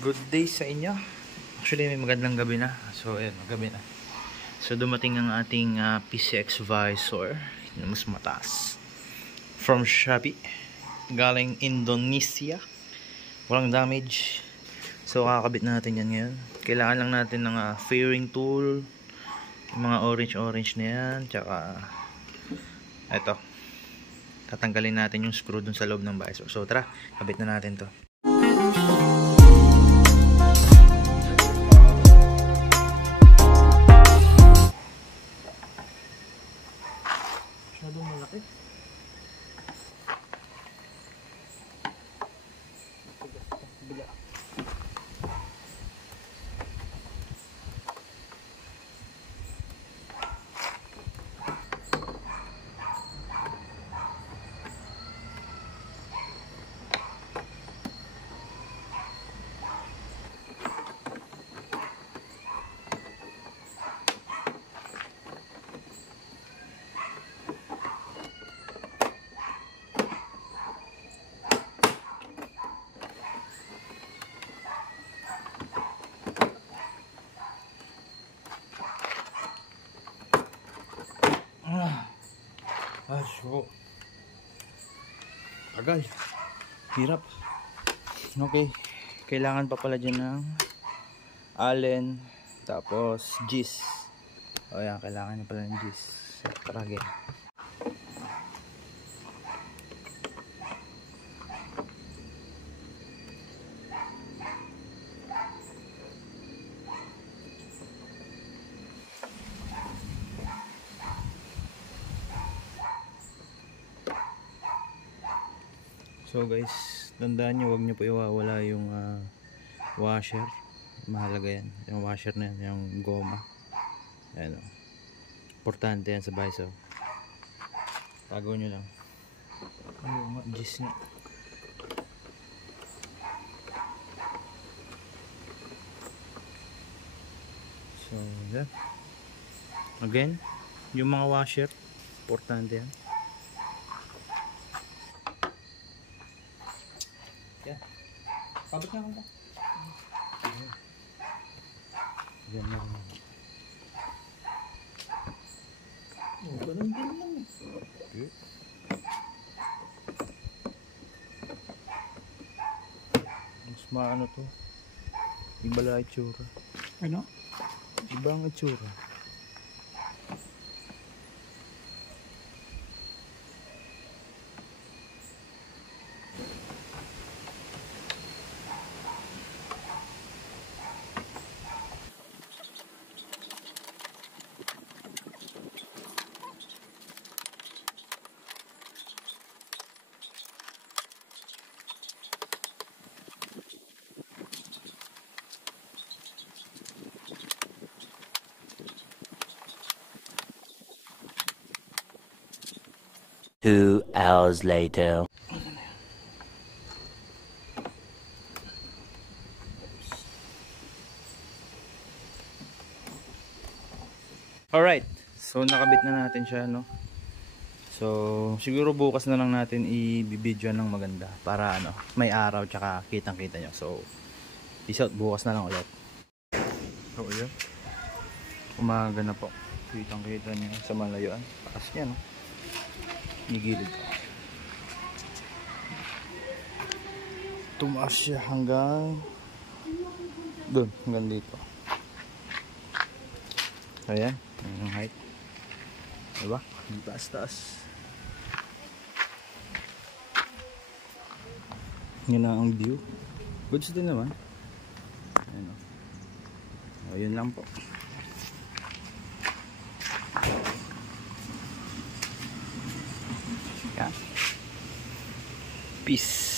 Good day sa inyo. Actually may magandang gabi na. So ayun, gabi na. So dumating ang ating PCX visor. Yung mas mataas. From Shopee. Galing Indonesia. Walang damage. So kakabit na natin yan ngayon. Kailangan lang natin ng fairing tool. Yung mga orange na yan. Tsaka eto. Tatanggalin natin yung screw dun sa loob ng visor. So tara, kabit na natin to. Masyadong malaki. So tagal, hirap. Okay, kailangan pa pala dyan ng Allen, tapos Gis. O yan, kailangan nyo pala ng Gis. Tara again. So guys, tandaan nyo, huwag nyo po iwawala yung washer. Mahalaga yan, yung washer na yan, yung goma. Ayan o, importante yan sa visor. Tago nyo lang. Ano nga, Gis nga. So yeah. Again, yung mga washer, importante yan. Pabot nga ako. Diyan na rin. Oh, ganun din lang. Okay. Mas maano to. Iba lang itsura. Ano? Iba ang itsura. Two hours later. Alright, so nakabit na natin siya, no? So siguro bukas na lang natin i-video ng maganda para ano, may araw tsaka kitang-kita nyo. So peace out, bukas na lang ulit. So yun, umaga na po, kitang-kita nyo sa malayuan. Taas niya, no? Gigilid ko. Tumaas siya hanggang doon, hanggang dito. Ayan, yung height. Diba? Yung taas-taas. Yun na ang view. Goods din naman. Ayan o. O, yun lang po. Peace.